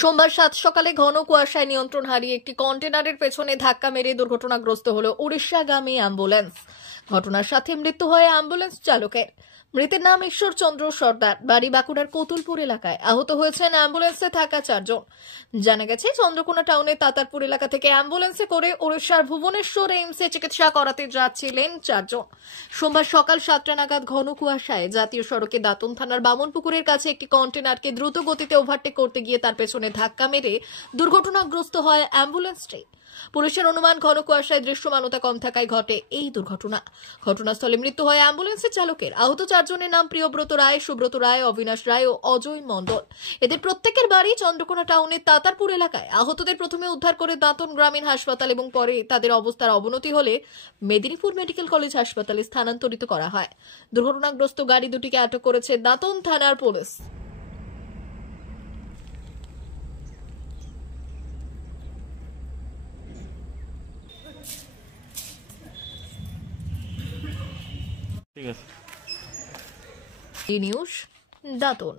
সোমবার সাত সকালে ঘন কুয়াশায় নিয়ন্ত্রণ হারিয়ে একটি কন্টেনারের পেছনে ধাক্কা মেরে দুর্ঘটনাগ্রস্ত হলো উড়িষ্যাগামী অ্যাম্বুলেন্স। ঘটনার সাথে মৃত্যু হয় অ্যাম্বুলেন্স চালকের। মৃতের নাম ঈশ্বরচন্দ্র সর্দার, বাড়ি বাঁকুড়ার কতুলপুর এলাকায়। আহত হয়েছেন অ্যাম্বুলেন্সে থাকা 4 জন। জানা গেছে, চন্দ্রকোনা টাউনের তাতারপুর এলাকা থেকে অ্যাম্বুলেন্সে করে ওড়িশার ভুবনেশ্বর এইমসে চিকিৎসা করাতে যাচ্ছিলেন 4 জন। সোমবার সকাল 7টা নাগাদ ঘন কুয়াশায় জাতীয় সড়কে দাঁতন থানার বামনপুকুরের কাছে একটি কন্টেনারকে দ্রুত গতিতে ওভারটেক করতে গিয়ে তার পেছনে ধাক্কা মেরে দুর্ঘটনাগ্রস্ত হয় অ্যাম্বুলেন্সটি। পুলিশের অনুমান, ঘন কুয়াশায় দৃশ্যমানতা কম থাকায় ঘটে এই দুর্ঘটনা। ঘটনাস্থলে মৃত্যু হয় অ্যাম্বুলেন্সের চালকের। আহত 4 জনের নাম প্রিয়ব্রত রায়, সুব্রত রায়, অবিনাশ রায় ও অজয় মণ্ডল। এদের প্রত্যেকের বাড়ি চন্দ্রকোনা টাউনের তাতারপুর এলাকায়। আহতদের প্রথমে উদ্ধার করে দাঁতন গ্রামীণ হাসপাতাল এবং পরে তাদের অবস্থার অবনতি হলে মেদিনীপুর মেডিকেল কলেজ হাসপাতালে স্থানান্তরিত করা হয়। দুর্ঘটনাগ্রস্ত গাড়ি দুটিকে আটক করেছে দাঁতন থানার পুলিশ। ঠিক আছে। নিউজ দাঁতন।